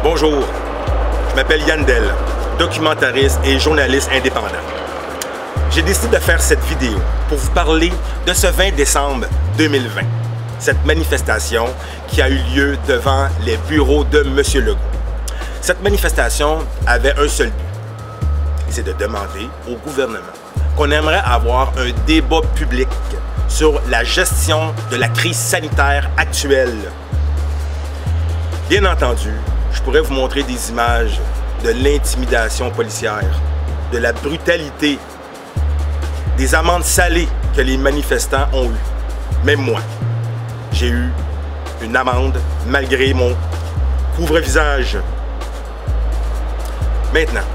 Bonjour, je m'appelle Yann Del, documentariste et journaliste indépendant. J'ai décidé de faire cette vidéo pour vous parler de ce 20 décembre 2020, cette manifestation qui a eu lieu devant les bureaux de M. Legault. Cette manifestation avait un seul but, c'est de demander au gouvernement qu'on aimerait avoir un débat public sur la gestion de la crise sanitaire actuelle. Bien entendu, je pourrais vous montrer des images de l'intimidation policière, de la brutalité, des amendes salées que les manifestants ont eues. Même moi, j'ai eu une amende malgré mon couvre-visage. Maintenant,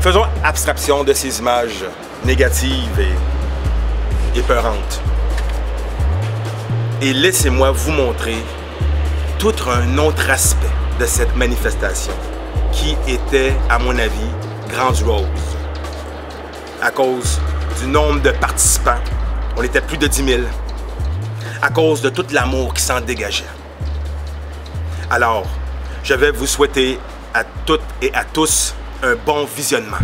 faisons abstraction de ces images négatives et épeurantes. Et laissez-moi vous montrer tout un autre aspect de cette manifestation qui était, à mon avis, grandiose. À cause du nombre de participants, on était plus de 10 000, à cause de tout l'amour qui s'en dégageait. Alors, je vais vous souhaiter à toutes et à tous un bon visionnement.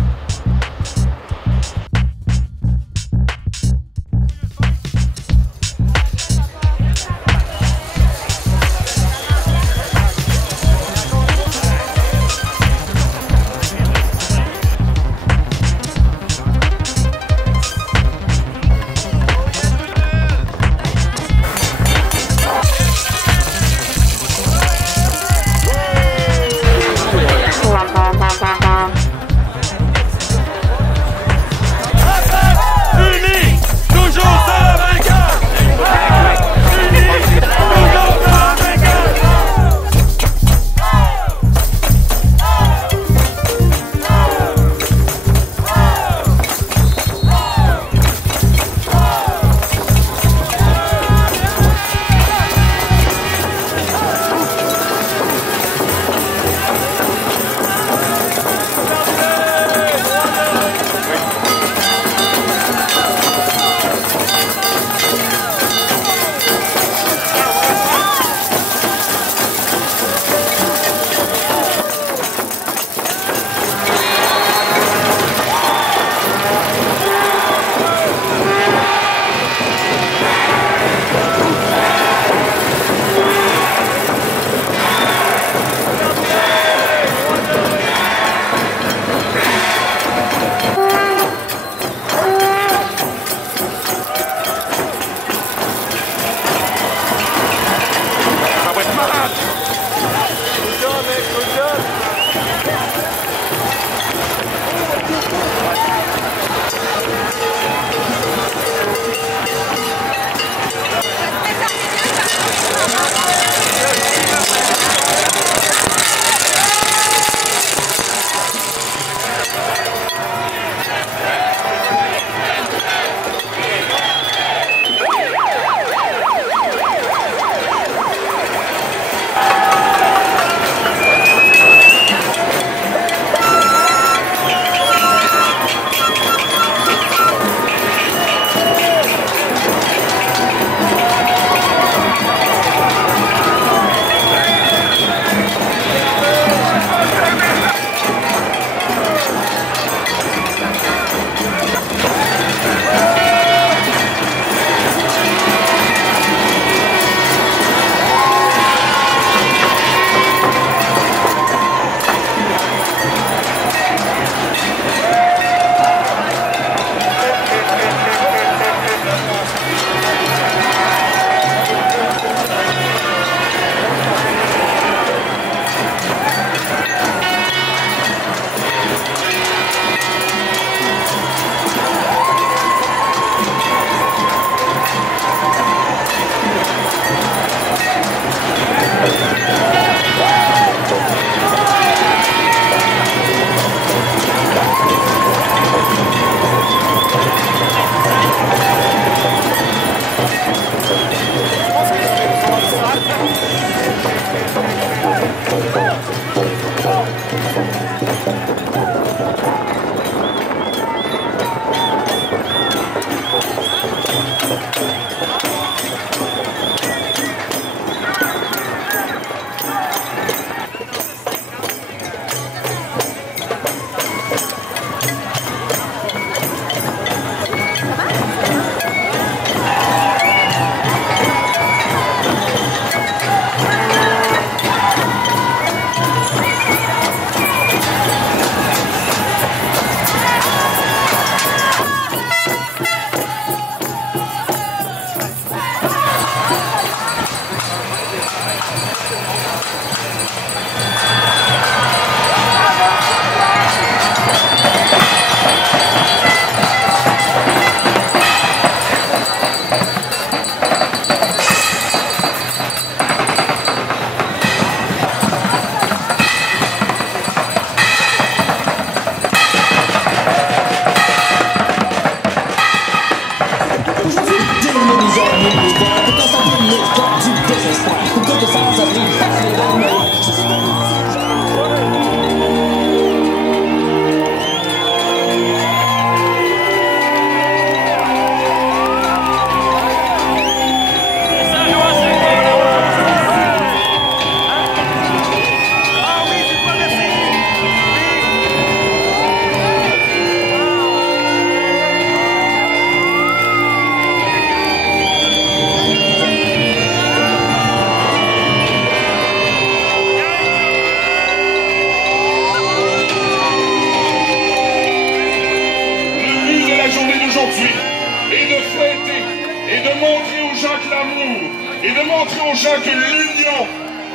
montrer aux gens que l'union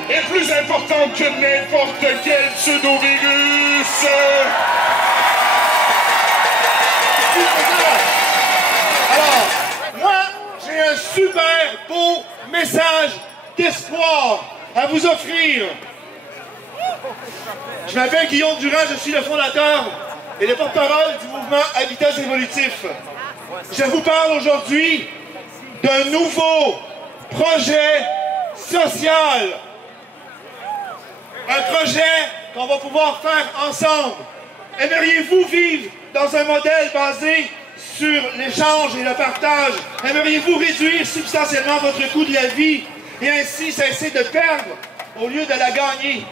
est plus importante que n'importe quel pseudo-virus. Alors, moi, j'ai un super beau message d'espoir à vous offrir. Je m'appelle Guillaume Durand, je suis le fondateur et le porte-parole du mouvement Habitat Évolutif. Je vous parle aujourd'hui d'un nouveau projet social. Un projet qu'on va pouvoir faire ensemble. Aimeriez-vous vivre dans un modèle basé sur l'échange et le partage? Aimeriez-vous réduire substantiellement votre coût de la vie et ainsi cesser de perdre au lieu de la gagner?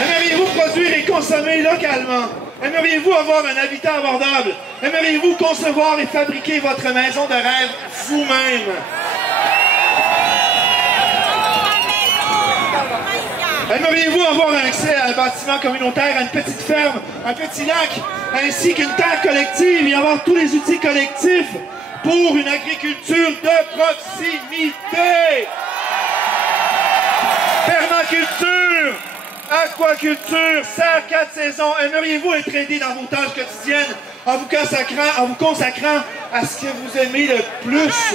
Aimeriez-vous produire et consommer localement? Aimeriez-vous avoir un habitat abordable? Aimeriez-vous concevoir et fabriquer votre maison de rêve vous-même? Aimeriez-vous avoir un accès à un bâtiment communautaire, à une petite ferme, un petit lac, ainsi qu'une terre collective et avoir tous les outils collectifs pour une agriculture de proximité? Permaculture, aquaculture, serre 4 saisons. Aimeriez-vous être aidé dans vos tâches quotidiennes en vous consacrant à ce que vous aimez le plus?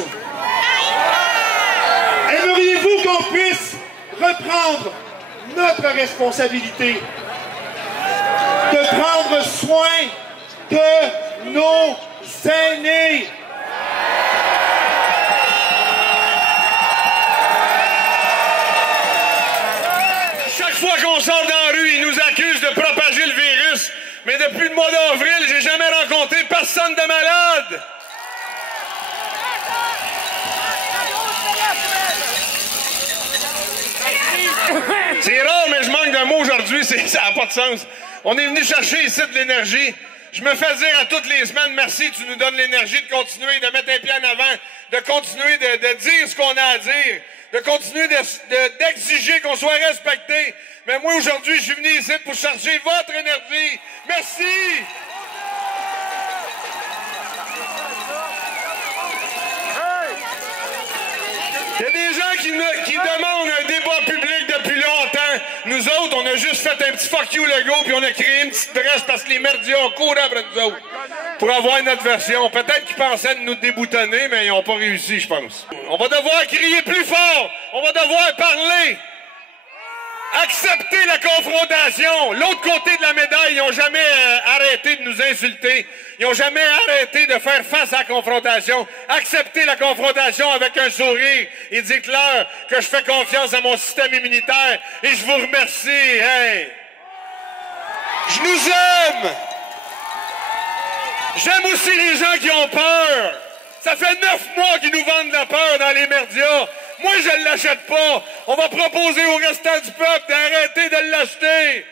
Aimeriez-vous qu'on puisse reprendre notre responsabilité de prendre soin de nos aînés? Chaque fois qu'on sort dans la rue, ils nous accusent de propager le virus. Mais depuis le mois d'avril, j'ai jamais rencontré personne de malade. C'est rare, mais je manque d'un mot aujourd'hui, ça n'a pas de sens. On est venu chercher ici de l'énergie. Je me fais dire à toutes les semaines, merci, tu nous donnes l'énergie de continuer, de mettre un pied en avant, de continuer de dire ce qu'on a à dire, de continuer d'exiger qu'on soit respecté. Mais moi, aujourd'hui, je suis venu ici pour chercher votre énergie. Merci! Il y a des gens qui demandent un débat public depuis longtemps. Nous autres, on a juste fait un petit fuck you Legault puis on a créé une petite dresse parce que les merdias ont couru après nous autres pour avoir notre version. Peut-être qu'ils pensaient de nous déboutonner, mais ils n'ont pas réussi, je pense. On va devoir crier plus fort. On va devoir parler. Accepter la confrontation. L'autre côté de la médaille, ils n'ont jamais arrêté de nous insulter. Ils n'ont jamais arrêté de faire face à la confrontation. Accepter la confrontation avec un sourire et dites-leur que je fais confiance à mon système immunitaire et je vous remercie. Hey! Je nous aime! J'aime aussi les gens qui ont peur. Ça fait 9 mois qu'ils nous vendent la peur dans les médias. Moi, je ne l'achète pas. On va proposer au restant du peuple d'arrêter de l'acheter.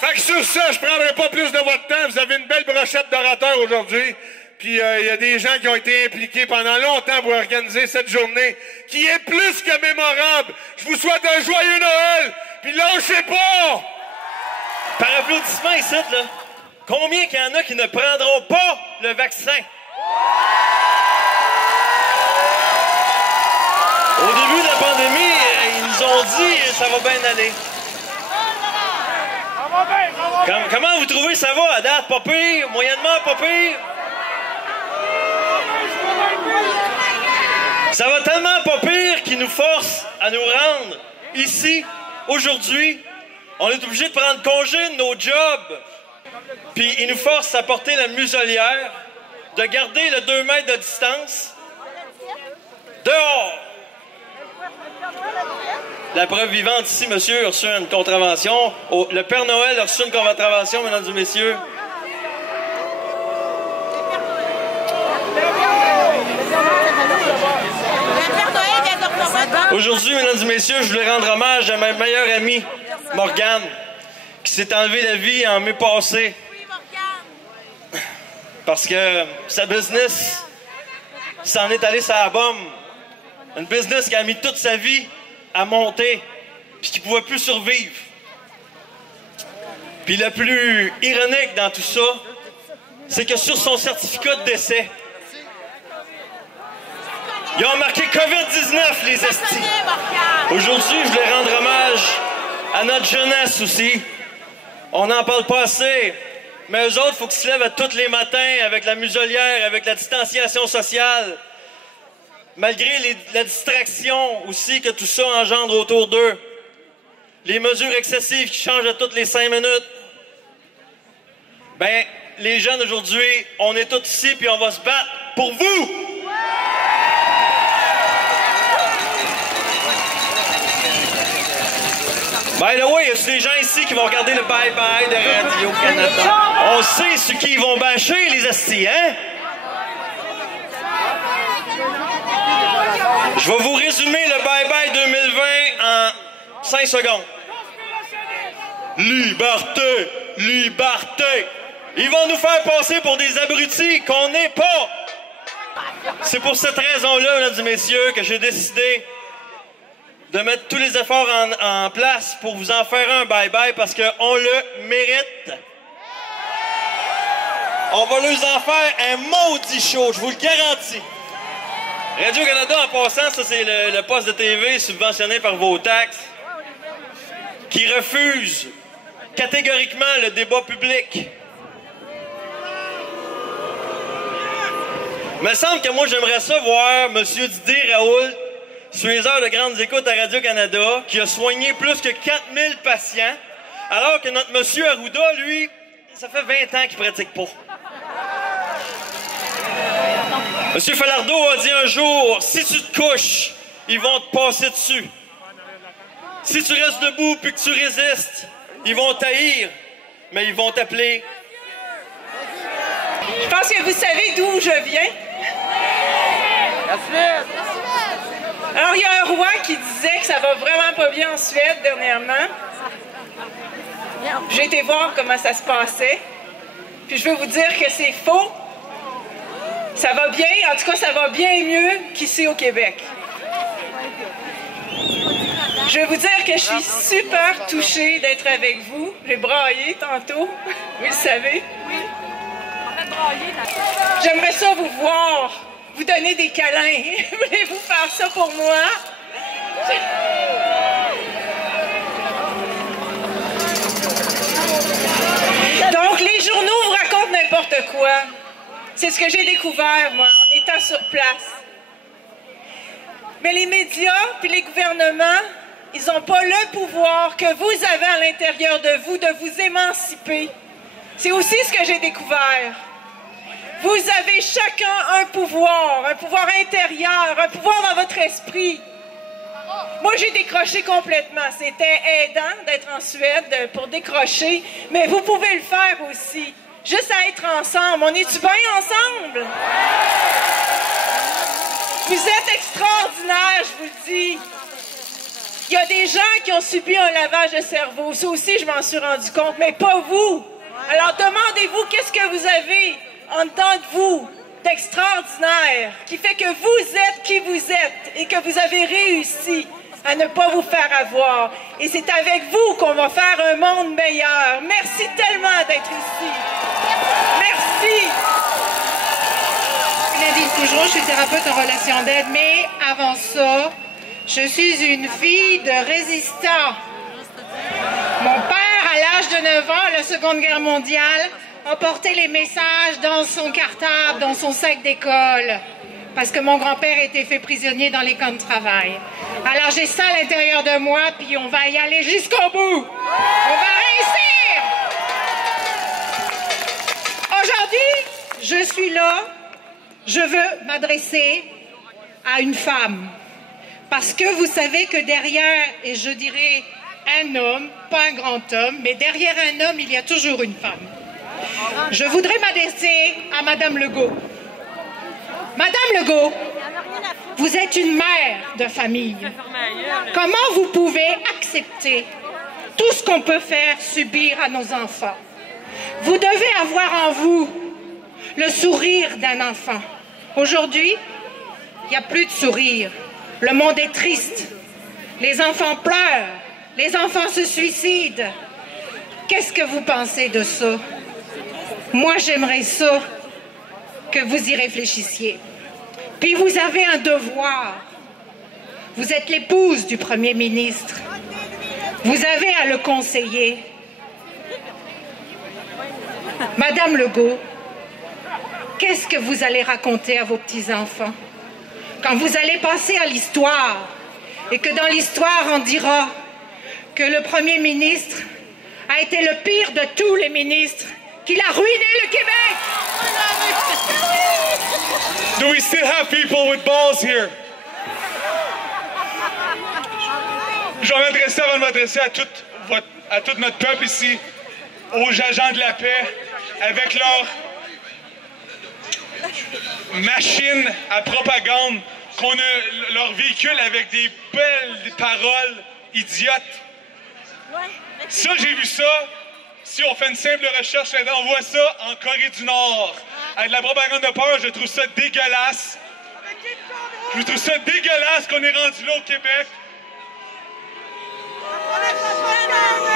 Fait que sur ça, je ne prendrai pas plus de votre temps. Vous avez une belle brochette d'orateurs aujourd'hui. Puis il y a des gens qui ont été impliqués pendant longtemps pour organiser cette journée qui est plus que mémorable. Je vous souhaite un joyeux Noël. Puis lâchez pas! Par applaudissement ici, là, combien qu'il y en a qui ne prendront pas le vaccin? Au début de la pandémie, ils nous ont dit « ça va bien aller ». Comment vous trouvez ça va à date? Pas pire? Moyennement pas pire? Ça va tellement pas pire qu'ils nous forcent à nous rendre ici, aujourd'hui. On est obligé de prendre congé de nos jobs. Puis ils nous forcent à porter la muselière, de garder le 2 mètres de distance. Dehors! La preuve vivante ici, monsieur, a reçu une contravention. Le Père Noël a reçu une contravention, mesdames et messieurs. Aujourd'hui, mesdames et messieurs, je voulais rendre hommage à ma meilleure amie, Morgane, qui s'est enlevée la vie en mai passé. Parce que sa business s'en est allée sur la bombe. Une business qui a mis toute sa vie à monter, puis qui ne pouvait plus survivre. Puis le plus ironique dans tout ça, c'est que sur son certificat de décès, ils ont marqué COVID-19, les estis. Aujourd'hui, je voulais rendre hommage à notre jeunesse aussi. On n'en parle pas assez, mais eux autres, il faut qu'ils se lèvent à tous les matins avec la muselière, avec la distanciation sociale, malgré la distraction aussi que tout ça engendre autour d'eux. Les mesures excessives qui changent à toutes les 5 minutes. Ben, les jeunes aujourd'hui, on est tous ici puis on va se battre pour vous! By the way, y a-t-il des gens ici qui vont regarder le bye-bye de Radio-Canada? On sait sur qui ils vont bâcher, les astis, hein? Je vais vous résumer le bye-bye 2020 en 5 secondes. Liberté! Liberté! Ils vont nous faire passer pour des abrutis qu'on n'est pas! C'est pour cette raison-là, mesdames et messieurs, que j'ai décidé de mettre tous les efforts en place pour vous en faire un bye-bye parce qu'on le mérite. On va leur en faire un maudit show, je vous le garantis. Radio-Canada, en passant, ça c'est le poste de TV subventionné par vos taxes qui refuse catégoriquement le débat public. Il me semble que moi j'aimerais ça voir M. Didier Raoult sur les heures de grandes écoutes à Radio-Canada, qui a soigné plus que 4000 patients, alors que notre monsieur Arruda, lui, ça fait 20 ans qu'il pratique pas. Monsieur Falardeau a dit un jour, si tu te couches, ils vont te passer dessus. Si tu restes debout puis que tu résistes, ils vont t'haïr, mais ils vont t'appeler. Je pense que vous savez d'où je viens. Alors, il y a un roi qui disait que ça va vraiment pas bien en Suède dernièrement. J'ai été voir comment ça se passait. Puis je veux vous dire que c'est faux. Ça va bien, en tout cas, ça va bien mieux qu'ici au Québec. Je vais vous dire que je suis super touchée d'être avec vous. J'ai braillé tantôt, vous le savez. J'aimerais ça vous voir, vous donner des câlins. Voulez-vous faire ça pour moi? Donc, les journaux vous racontent n'importe quoi. C'est ce que j'ai découvert, moi, en étant sur place. Mais les médias puis les gouvernements, ils n'ont pas le pouvoir que vous avez à l'intérieur de vous émanciper. C'est aussi ce que j'ai découvert. Vous avez chacun un pouvoir intérieur, un pouvoir dans votre esprit. Moi, j'ai décroché complètement. C'était aidant d'être en Suède pour décrocher, mais vous pouvez le faire aussi. Juste à être ensemble. On est-tu bien ensemble? Vous êtes extraordinaires, je vous le dis. Il y a des gens qui ont subi un lavage de cerveau. Ça aussi, je m'en suis rendu compte, mais pas vous. Alors, demandez-vous qu'est-ce que vous avez en dedans de vous d'extraordinaire qui fait que vous êtes qui vous êtes et que vous avez réussi à ne pas vous faire avoir. Et c'est avec vous qu'on va faire un monde meilleur. Merci tellement d'être ici. Merci. Nadine Pougereau, je suis thérapeute en relation d'aide, mais avant ça, je suis une fille de résistant. Mon père, à l'âge de 9 ans, à la Seconde Guerre mondiale, a porté les messages dans son cartable, dans son sac d'école, parce que mon grand-père était fait prisonnier dans les camps de travail. Alors j'ai ça à l'intérieur de moi, puis on va y aller jusqu'au bout. On va réussir! Aujourd'hui, je suis là, je veux m'adresser à une femme. Parce que vous savez que derrière, et je dirais un homme, pas un grand homme, mais derrière un homme, il y a toujours une femme. Je voudrais m'adresser à Madame Legault. Madame Legault, vous êtes une mère de famille. Comment vous pouvez accepter tout ce qu'on peut faire subir à nos enfants? Vous devez avoir en vous le sourire d'un enfant. Aujourd'hui, il n'y a plus de sourire. Le monde est triste. Les enfants pleurent. Les enfants se suicident. Qu'est-ce que vous pensez de ça? Moi, j'aimerais ça que vous y réfléchissiez. Puis vous avez un devoir. Vous êtes l'épouse du Premier ministre. Vous avez à le conseiller. Madame Legault, qu'est-ce que vous allez raconter à vos petits-enfants quand vous allez passer à l'histoire et que dans l'histoire on dira que le Premier ministre a été le pire de tous les ministres, qu'il a ruiné le Québec? Do we still have people with balls here? Je vais m'adresser avant de m'adresser à tout notre peuple ici, aux agents de la paix, avec leur machine à propagande, leur véhicule avec des belles paroles idiotes. Ça, j'ai vu ça. Si on fait une simple recherche, on voit ça en Corée du Nord. Avec de la propagande de peur, je trouve ça dégueulasse. Je trouve ça dégueulasse qu'on est rendu là au Québec.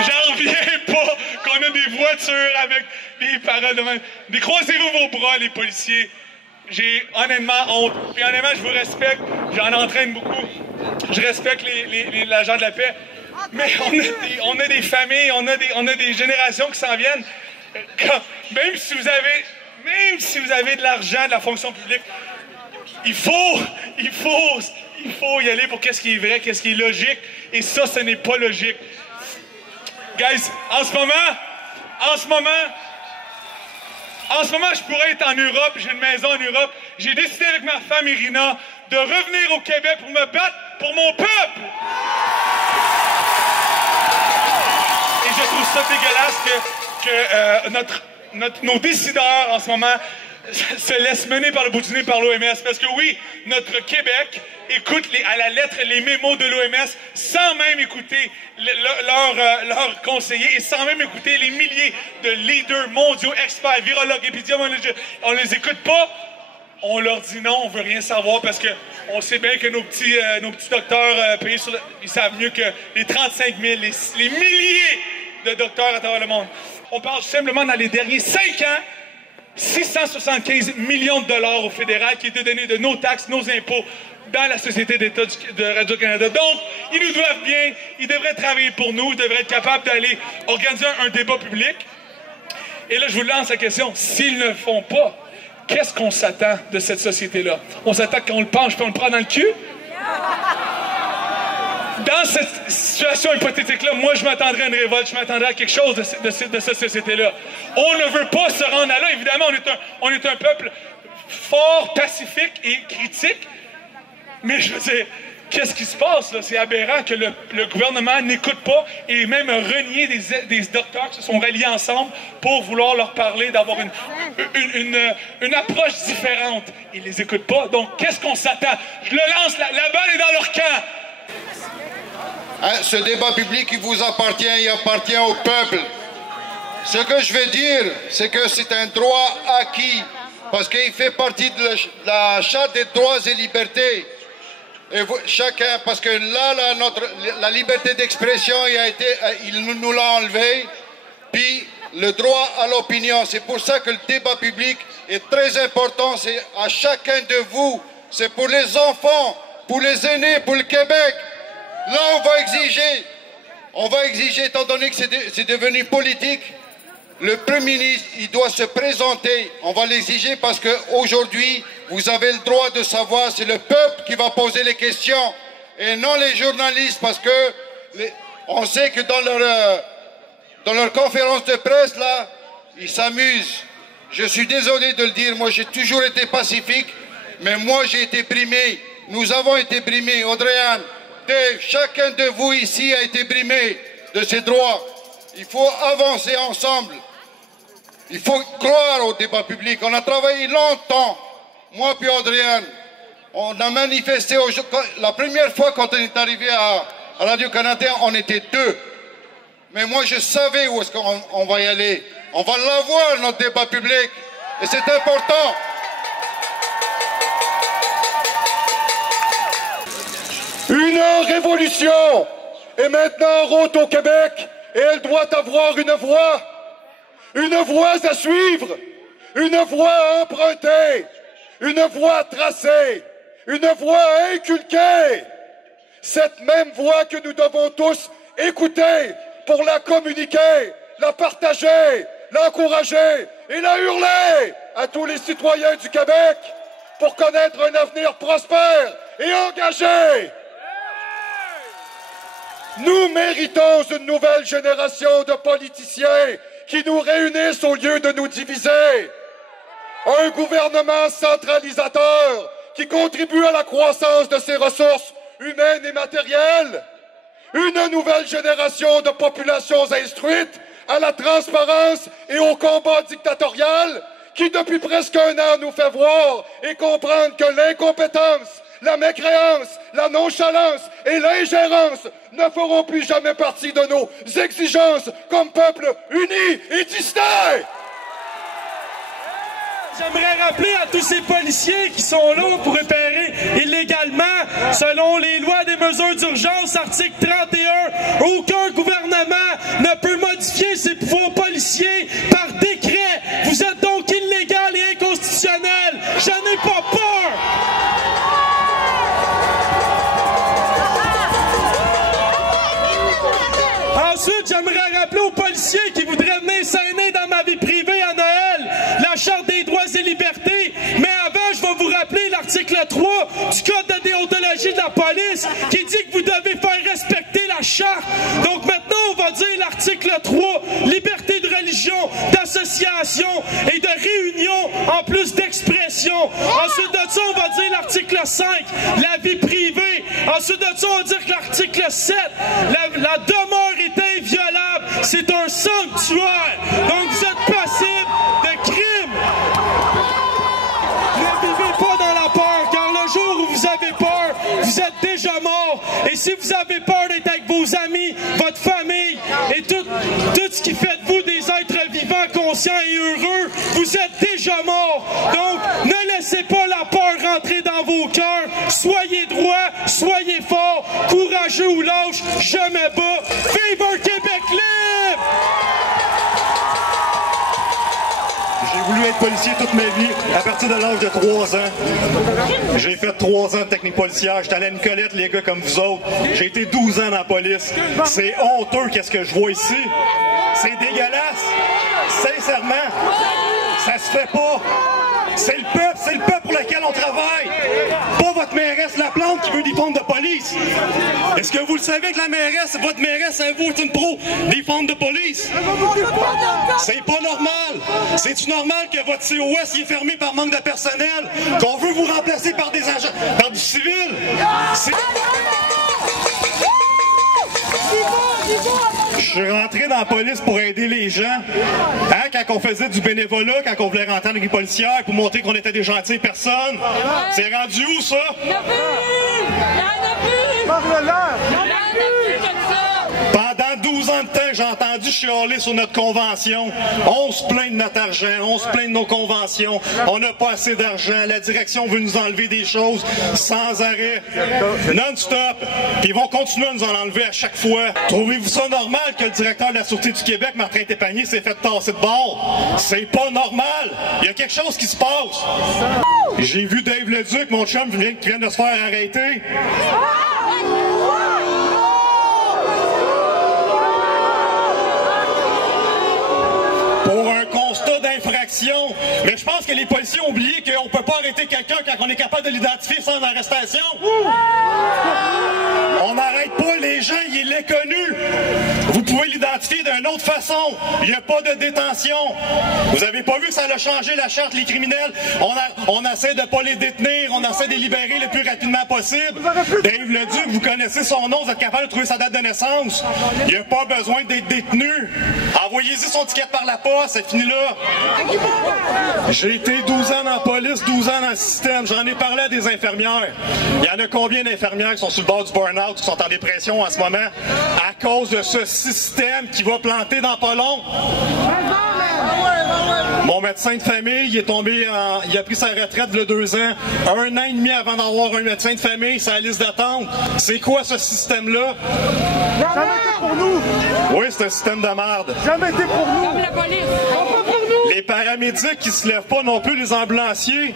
J'en reviens pas qu'on a des voitures avec des paroles de même. Décroisez-vous vos bras, les policiers. J'ai honnêtement honte. Puis honnêtement, je vous respecte. J'en entraîne beaucoup. Je respecte l'agent de la paix. Mais on a des familles, on a des générations qui s'en viennent. Même si vous avez de l'argent, de la fonction publique, il faut y aller pour qu'est-ce qui est vrai, qu'est-ce qui est logique. Et ça, ce n'est pas logique. Guys, en ce moment, je pourrais être en Europe, j'ai une maison en Europe. J'ai décidé avec ma femme Irina de revenir au Québec pour me battre pour mon peuple. Et je trouve ça dégueulasse que nos décideurs en ce moment se laissent mener par le bout du nez par l'OMS. Parce que oui, notre Québec écoute à la lettre les mémos de l'OMS sans même écouter leurs conseillers et sans même écouter les milliers de leaders mondiaux, experts, virologues, épidémiologistes. On les écoute pas. On leur dit non, on veut rien savoir parce que on sait bien que nos petits docteurs payés ils savent mieux que les 35 000, les milliers de docteurs à travers le monde. On parle simplement dans les derniers 5 ans, 675 millions de dollars au fédéral qui étaient donnés de nos taxes, nos impôts dans la société d'État de Radio-Canada. Donc, ils nous doivent bien, ils devraient travailler pour nous, ils devraient être capables d'aller organiser un débat public. Et là, je vous lance la question, s'ils ne le font pas, qu'est-ce qu'on s'attend de cette société-là? On s'attend qu'on le penche puis on le prend dans le cul? Dans cette situation hypothétique-là, moi, je m'attendrais à une révolte, je m'attendrais à quelque chose de cette société-là. On ne veut pas se rendre à là. Évidemment, on est un peuple fort, pacifique et critique. Mais je veux dire, qu'est-ce qui se passe, là? C'est aberrant que le gouvernement n'écoute pas et même renier des docteurs qui se sont ralliés ensemble pour vouloir leur parler, d'avoir une approche différente. Ils les écoutent pas. Donc, qu'est-ce qu'on s'attend? Je le lance, la balle est dans leur camp. Ce débat public, il vous appartient, il appartient au peuple. Ce que je vais dire, c'est que c'est un droit acquis, parce qu'il fait partie de la Charte des droits et libertés. Et chacun, parce que là, la liberté d'expression, il nous l'a enlevé, puis le droit à l'opinion. C'est pour ça que le débat public est très important, c'est à chacun de vous, c'est pour les enfants, pour les aînés, pour le Québec. Là, on va exiger, étant donné que c'est devenu politique, le Premier ministre, il doit se présenter. On va l'exiger parce qu'aujourd'hui, vous avez le droit de savoir, c'est le peuple qui va poser les questions et non les journalistes, parce que on sait que dans leur conférence de presse, là, ils s'amusent. Je suis désolé de le dire, moi j'ai toujours été pacifique, mais moi j'ai été brimé. Nous avons été brimés, Audrey-Anne. Chacun de vous ici a été brimé de ses droits. Il faut avancer ensemble. Il faut croire au débat public. On a travaillé longtemps, moi puis Audrey-Anne. On a manifesté. La première fois quand on est arrivé à Radio-Canada, on était 2. Mais moi, je savais où est-ce qu'on va y aller. On va l'avoir, notre débat public. Et c'est important. Une révolution est maintenant en route au Québec et elle doit avoir une voie à suivre. une voie à emprunter, une voie à tracer, une voie à inculquer. Cette même voie que nous devons tous écouter pour la communiquer, la partager, l'encourager et la hurler à tous les citoyens du Québec pour connaître un avenir prospère et engagé. Nous méritons une nouvelle génération de politiciens qui nous réunissent au lieu de nous diviser. Un gouvernement centralisateur qui contribue à la croissance de ses ressources humaines et matérielles. Une nouvelle génération de populations instruites à la transparence et au combat dictatorial qui, depuis presque un an, nous fait voir et comprendre que l'incompétence, la mécréance, la nonchalance et l'ingérence ne feront plus jamais partie de nos exigences comme peuple uni et distinct. J'aimerais rappeler à tous ces policiers qui sont là pour opérer illégalement, selon les lois des mesures d'urgence, article 31, aucun gouvernement ne peut modifier ses pouvoirs policiers par décret. Vous êtes donc illégal et inconstitutionnel. J'en ai pas peur. Ensuite, j'aimerais rappeler aux policiers qui voudraient venir s'aîner dans ma vie privée à Noël la Charte des droits et libertés. Mais avant, je vais vous rappeler l'article 3 du Code de déontologie de la police qui dit que vous devez faire respecter la Charte. Donc maintenant, on va dire l'article 3, liberté de religion, d'association et de réunion en plus d'expression. Ensuite de ça, on va dire l'article 5, la vie privée. Ensuite de ça, on va dire que l'article 7, la demeure est inviolable. C'est un sanctuaire. Donc vous êtes passible de crime. Ne vivez pas dans la peur, car le jour où vous avez peur, vous êtes déjà mort. Et si vous avez peur d'être avec vos amis, votre famille et tout ce qui fait de vous des êtres vivants, conscients et heureux, vous êtes déjà mort. Donc, ne laissez pas la peur rentrer dans vos cœurs. Soyez droits, soyez forts, courageux ou lâches, jamais bas. Vive un Québec libre! J'ai voulu être policier toute ma vie, à partir de l'âge de 3 ans. J'ai fait 3 ans de technique policière. J'étais allé à Nicolette, les gars comme vous autres. J'ai été 12 ans dans la police. C'est honteux, qu'est-ce que je vois ici. C'est dégueulasse. Sincèrement, ça se fait pas. C'est le peuple pour lequel on travaille. Pas votre mairesse Laplante qui veut des fonds de police. Est-ce que vous le savez que la mairesse, votre mairesse, elle vaut une pro des fonds de police? C'est pas normal. C'est-tu normal que votre COS y est fermé par manque de personnel? Qu'on veut vous remplacer par des agents, par du civil? Je suis rentré dans la police pour aider les gens. Hein, quand on faisait du bénévolat, quand on voulait rentrer dans les policières pour montrer qu'on était des gentilles personnes. C'est rendu où, ça? Pendant 12 ans de temps, j'ai entendu chialer sur notre convention. On se plaint de notre argent, on se plaint de nos conventions. On n'a pas assez d'argent. La direction veut nous enlever des choses sans arrêt. Non-stop. Puis ils vont continuer à nous en enlever à chaque fois. Trouvez-vous ça normal que le directeur de la Sûreté du Québec, Martin Tépanier, s'est fait tasser de bord? C'est pas normal. Il y a quelque chose qui se passe. J'ai vu Dave Leduc, mon chum, qui vient de se faire arrêter. Pour un constat d'infraction. Mais je pense que les policiers ont oublié qu'on ne peut pas arrêter quelqu'un quand on est capable de l'identifier sans arrestation. On n'arrête pas les gens, il est connu. Vous pouvez l'identifier d'une autre façon. Il n'y a pas de détention. Vous n'avez pas vu que ça a changé la charte, les criminels? On essaie de ne pas les détenir, on essaie de les libérer le plus rapidement possible. Dave Leduc, vous connaissez son nom, vous êtes capable de trouver sa date de naissance. Il n'y a pas besoin d'être détenu. Envoyez-y son ticket par la poste, c'est fini là. J'ai été 12 ans dans la police, 12 ans dans le système. J'en ai parlé à des infirmières. Il y en a combien d'infirmières qui sont sur le bord du burn-out, qui sont en dépression en ce moment, à cause de ce système qui va planter dans pas long? Mon médecin de famille, il est tombé il a pris sa retraite il y a 2 ans. 1 an et demi avant d'avoir un médecin de famille, c'est la liste d'attente. C'est quoi ce système-là? Jamais été pour nous! Oui, c'est un système de merde. Jamais été pour nous! Les paramédics qui se lèvent pas non plus, les ambulanciers.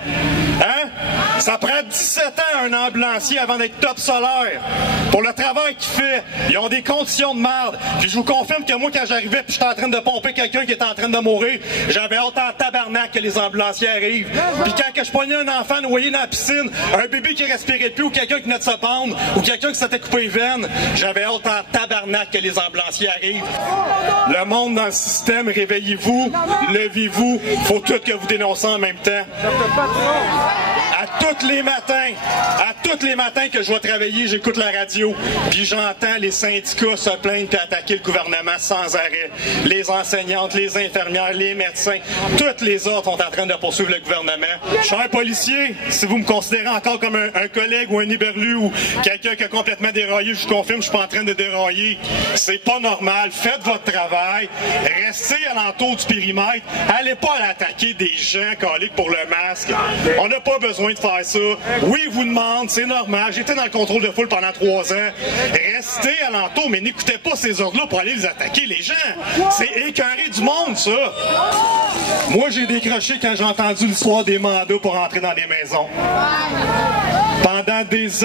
Hein? Ça prend 17 ans un ambulancier avant d'être top solaire. Pour le travail qu'il fait, ils ont des conditions de merde. Puis je vous confirme que moi, quand j'arrivais puis j'étais en train de pomper quelqu'un qui était en train de mourir, j'avais hâte en tabarnak que les ambulanciers arrivent. Puis quand je pognais un enfant noyé dans la piscine, un bébé qui respirait plus ou quelqu'un qui venait de se pendre ou quelqu'un qui s'était coupé les veines, j'avais hâte en tabarnak que les ambulanciers arrivent. Le monde dans le système, réveillez-vous, levez-vous, faut tout que vous dénoncez en même temps. À tous les matins que je vais travailler, j'écoute la radio, puis j'entends les syndicats se plaindre et attaquer le gouvernement sans arrêt. Les enseignantes, les infirmières, les médecins, toutes les autres sont en train de poursuivre le gouvernement. Je suis un policier, si vous me considérez encore comme un collègue ou un éberlu ou quelqu'un qui a complètement déraillé, je vous confirme, je suis pas en train de dérailler. C'est pas normal. Faites votre travail. Restez alentour du périmètre. Allez pas à attaquer des gens caliques pour le masque. On n'a pas besoin de faire ça. Oui, vous demande, c'est normal. J'étais dans le contrôle de foule pendant 3 ans. Restez alentour, mais n'écoutez pas ces ordres-là pour aller les attaquer, les gens. C'est écœuré du monde, ça. Moi, j'ai décroché quand j'ai entendu l'histoire des mandats pour entrer dans les maisons. Pendant des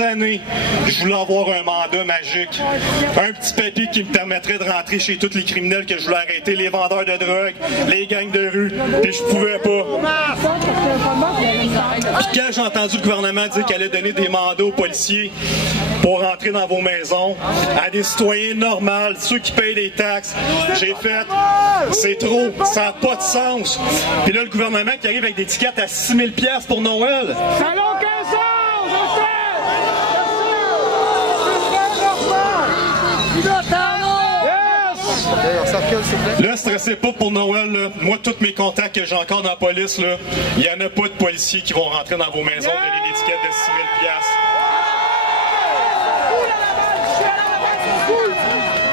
années, je voulais avoir un mandat magique. Un petit papier qui me permettrait de rentrer chez tous les criminels que je voulais arrêter, les vendeurs de drogue, les gangs de rue, puis je pouvais pas. Puis quand j'ai entendu le gouvernement dire qu'il allait donner des mandats aux policiers pour rentrer dans vos maisons, à des citoyens normaux, ceux qui payent les taxes, j'ai fait, c'est trop, ça n'a pas de sens. Puis là, le gouvernement qui arrive avec des tickets à 6 000 $ pour Noël. Ça n'a aucun sens, Là, stressez pas pour Noël. Là. Moi, tous mes contacts que j'ai encore dans la police, il n'y en a pas de policiers qui vont rentrer dans vos maisons et donner des tickets de 6 000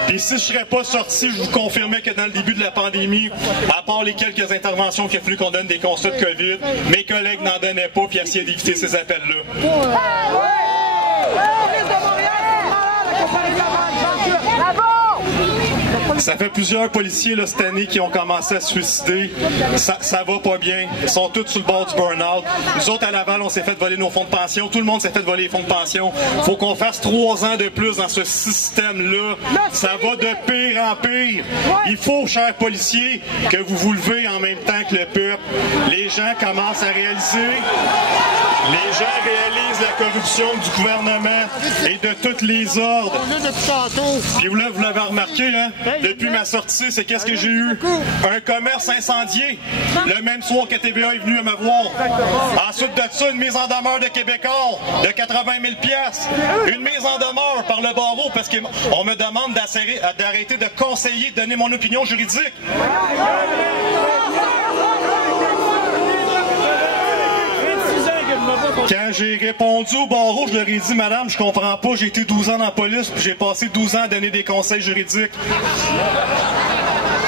$. Et si je serais pas sorti, je vous confirmais que dans le début de la pandémie, à part les quelques interventions qu'il a fallu qu'on donne des constats de COVID, mes collègues n'en donnaient pas puis essayaient d'éviter ces appels-là. Ça fait plusieurs policiers là, cette année qui ont commencé à se suicider. Ça va pas bien. Ils sont tous sur le bord du burn-out. Nous autres, à Laval, on s'est fait voler nos fonds de pension. Tout le monde s'est fait voler les fonds de pension. Faut qu'on fasse 3 ans de plus dans ce système-là. Ça va de pire en pire. Il faut, chers policiers, que vous vous levez en même temps que le peuple. Les gens commencent à réaliser. Les gens réalisent la corruption du gouvernement et de tous les ordres. Puis là, vous l'avez remarqué, hein? Depuis ma sortie, c'est qu'est-ce que j'ai eu? Un commerce incendié. Le même soir que TVA est venu à me voir. Ensuite de ça, une mise en demeure de Québécois de 80 000 $. Une mise en demeure par le barreau parce qu'on me demande d'arrêter de conseiller, de donner mon opinion juridique. Quand j'ai répondu au barreau, je leur ai dit, madame, je comprends pas, j'ai été 12 ans dans la police, puis j'ai passé 12 ans à donner des conseils juridiques.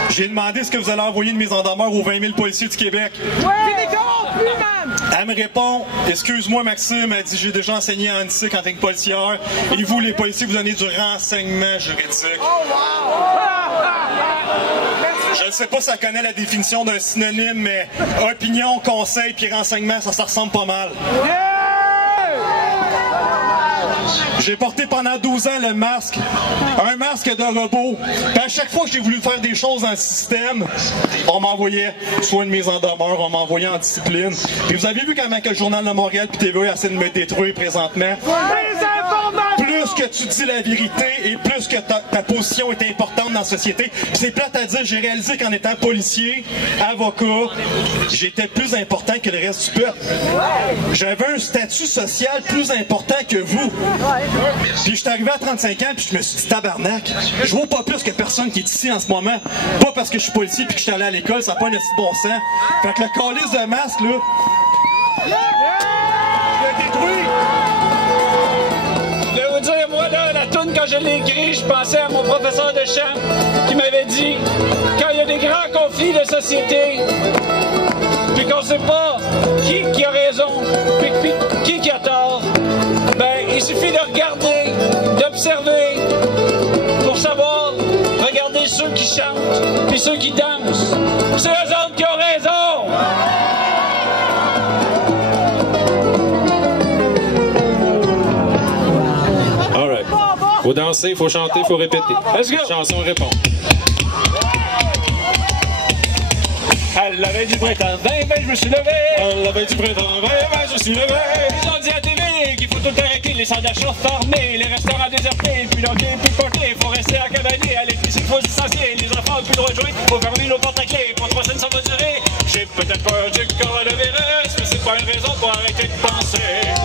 J'ai demandé est-ce que vous allez envoyer une mise en demeure aux 20 000 policiers du Québec. Elle me répond, excuse-moi Maxime, elle dit, j'ai déjà enseigné en INSIC en tant que policière, et vous, les policiers, vous donnez du renseignement juridique. Je ne sais pas si ça connaît la définition d'un synonyme, mais opinion, conseil puis renseignement, ça ressemble pas mal. J'ai porté pendant 12 ans le masque, un masque de robot. Puis à chaque fois que j'ai voulu faire des choses dans le système, on m'envoyait soit une mise en demeure, on m'envoyait en discipline. Puis vous avez vu comment que le Journal de Montréal puis TVA essaie de me détruire présentement? Plus que tu dis la vérité et plus que ta position est importante dans la société. C'est plate à dire, j'ai réalisé qu'en étant policier, avocat, j'étais plus important que le reste du peuple. J'avais un statut social plus important que vous. Puis je suis arrivé à 35 ans puis je me suis dit tabarnak, je vaux pas plus que personne qui est ici en ce moment. Pas parce que je suis policier puis que je suis allé à l'école, ça n'a pas un assez bon sens. Fait que le calice de masque là, je l'ai détruit. Je vais vous dire, moi là, la toune quand je l'ai écrit, je pensais à mon professeur de chant qui m'avait dit quand il y a des grands conflits de société, puis qu'on sait pas qui a raison, puis qui a tort, ben il suffit de regarder, d'observer pour savoir, regarder ceux qui chantent, puis ceux qui dansent. C'est eux autres qui ont raison! All right. Faut danser, faut chanter, faut répéter. Let's go! Chanson répond. À la veille du printemps 2020, je me suis levé. À la veille du printemps 2020, je me suis levé. Ils ont dit à TV qu'il faut tout arrêter, les centres d'achat fermés, les restaurants désertés, puis l'hockey, puis le côté, faut rester à cavalier, à l'épicerie, faut se distancier, les enfants ont plus le droit de jouer, faut fermer nos portes à clé, pour 3 semaines ça va durer. J'ai peut-être peur du coronavirus, mais c'est pas une raison pour arrêter de penser.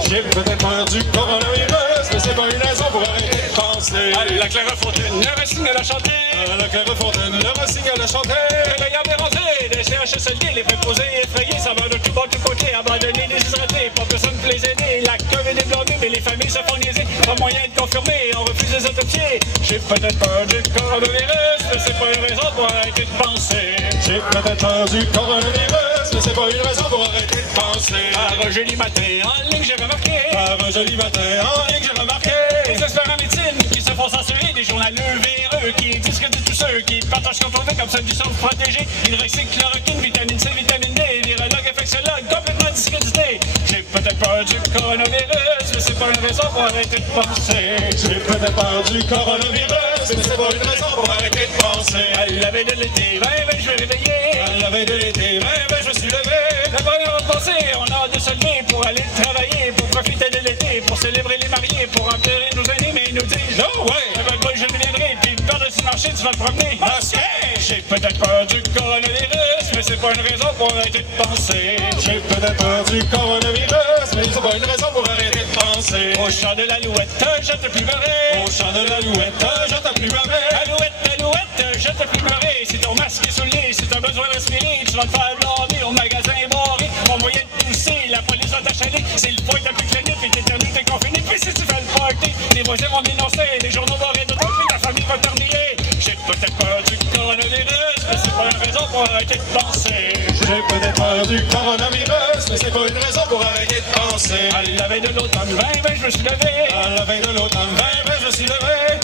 J'ai peut-être peur du coronavirus, mais c'est pas une raison pour arrêter de penser. À la Clairefontaine, le rossignol a chanté. À la Clairefontaine, le rossignol a chanté. Réveillé à Béranger, des CHSLD, les préposés effrayés, ça va de tout bord, de tout côté, abandonner les hydratés, pas personne pour les aider. La COVID est blâmée, mais les familles se font niaiser. Pas moyen de confirmer, on refuse les autopsies. J'ai peut-être peur du coronavirus, mais c'est pas une raison pour arrêter de penser. J'ai peut-être peur du coronavirus, mais c'est pas une raison pour arrêter de penser. Un joli matin, en ligne, j'ai remarqué. Un joli matin, en ligne, j'ai remarqué. Les experts en médecine qui se font censurer, des journaleux véreux qui discréditent tous ceux qui partagent contrôlés comme ceux du centre protégé. Hydroxyde, chloroquine, vitamine C, vitamine D, virologues, infectiologues, complètement discrédités. J'ai peut-être peur du coronavirus, mais c'est pas une raison pour arrêter de penser. J'ai peut-être peur du coronavirus, mais c'est pas une raison pour arrêter de penser. À la veille de l'été 2020, je vais réveiller. À la veille de l'été 2020, je me suis levé. La première de penser, on a hâte de se lever pour aller travailler, pour profiter de l'été, pour célébrer les mariés, pour remplir nos aînés, mais ils nous disent no way. Ben moi je viendrai, puis par-dessus le marché, tu vas te promener. Masqué! J'ai peut-être peur du coronavirus, mais c'est pas une raison pour arrêter de penser. J'ai peut-être peur du coronavirus, mais c'est pas une raison pour arrêter de penser. Au chant de l'alouette, je te plus beurrer. Au chant de l'alouette, je te plus beurrer. Alouette, alouette, je te plus beurrer. Si ton masque est soulié, si t'as besoin de respirer, tu vas te faire blâmer au magasin barré. Mon moyen de pousser, la police va t'achaler. C'est le point de plus clinique, puis t'es tenu, t'es confiné. Puis si tu fais le party, les voisins vont dénoncer, les journaux vont rire de toi, puis ta famille va terminer. J'ai peut-être peur du coronavirus, mais c'est pas une raison pour arrêter de penser. J'ai peut-être peur du coronavirus, mais c'est pas une raison pour arrêter de penser. À la veille de l'automne 2020, je me suis levé. À la veille de l'automne 2020, je me suis levé.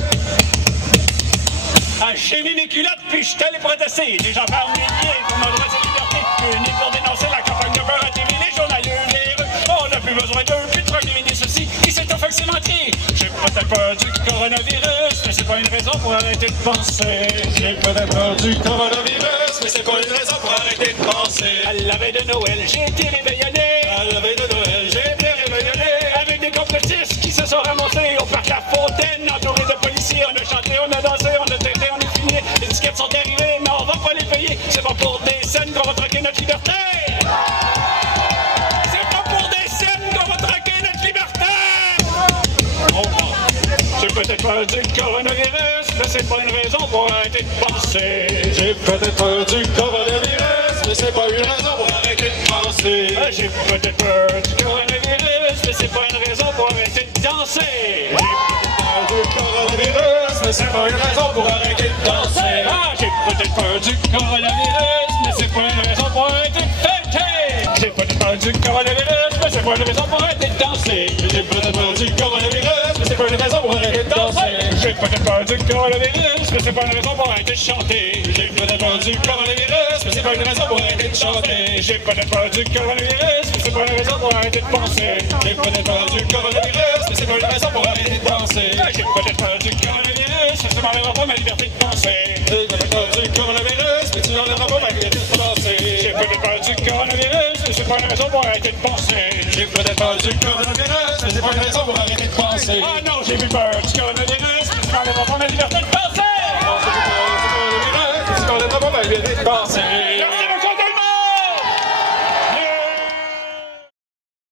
Ah, j'ai mis mes culottes, puis je suis allé protester. Les gens parlent milliers pour mon droit de liberté. Unis pour dénoncer la campagne de beurre à TV, les journaleux véreux. On n'a plus besoin d'eux, puis de premier ministre aussi, qui s'étoffe avec ses mentis. J'ai peut-être peur du coronavirus, mais c'est pas une raison pour arrêter de penser. J'ai peut-être peur du coronavirus, mais c'est pas une raison pour arrêter de penser. À la veille de Noël, j'ai été réveillonné. À la veille de Noël, j'ai été réveillonné. Avec des complotistes qui se sont ramassés au parc La Fontaine, entourés de policiers. On a chanté, on a dansé, on a têté, on est fini. Les tickets sont arrivés, mais on va pas les payer. C'est pas pour des scènes qu'on va traquer notre liberté. C'est pas pour des scènes qu'on va traquer notre liberté. J'ai peut-être peur du coronavirus, mais c'est pas une raison pour arrêter de penser. J'ai peut-être peur du coronavirus, mais c'est pas une raison pour arrêter de penser. J'ai peut-être peur du coronavirus, mais c'est pas une raison pour arrêter de danser. J'ai peut-être peur du coronavirus, mais c'est pas une raison pour arrêter de danser. J'ai peut-être peur du coronavirus, mais c'est pas une raison pour arrêter de fêter. J'ai peut-être peur du coronavirus, mais c'est pas une raison pour arrêter de danser. J'ai peut-être peur du coronavirus, mais c'est pas une raison pour arrêter de danser. J'ai peut-être peur du coronavirus, mais c'est pas une raison pour arrêter de chanter. J'ai peut-être peur du coronavirus, mais c'est pas une raison pour arrêter de chanter. J'ai peut-être peur du coronavirus, mais c'est pas une raison pour arrêter de penser. J'ai peut-être peur du coronavirus, mais c'est pas une raison pour arrêter de penser. J'ai peut-être peur du coronavirus, mais ça m'enlèvera pas ma liberté de penser. J'ai peut-être peur du coronavirus, mais tu n'enlèveras pas ma liberté de penser. J'ai peut-être peur du coronavirus, mais c'est pas une raison pour arrêter de penser. J'ai peut-être peur du coronavirus, mais c'est pas une raison pour arrêter de penser. Ah non, j'ai vu peur du coronavirus, mais tu m'enlèveras pas ma liberté de penser. Non, j'ai vu peur du coronavirus, mais tu n'enlèveras pas ma liberté de penser.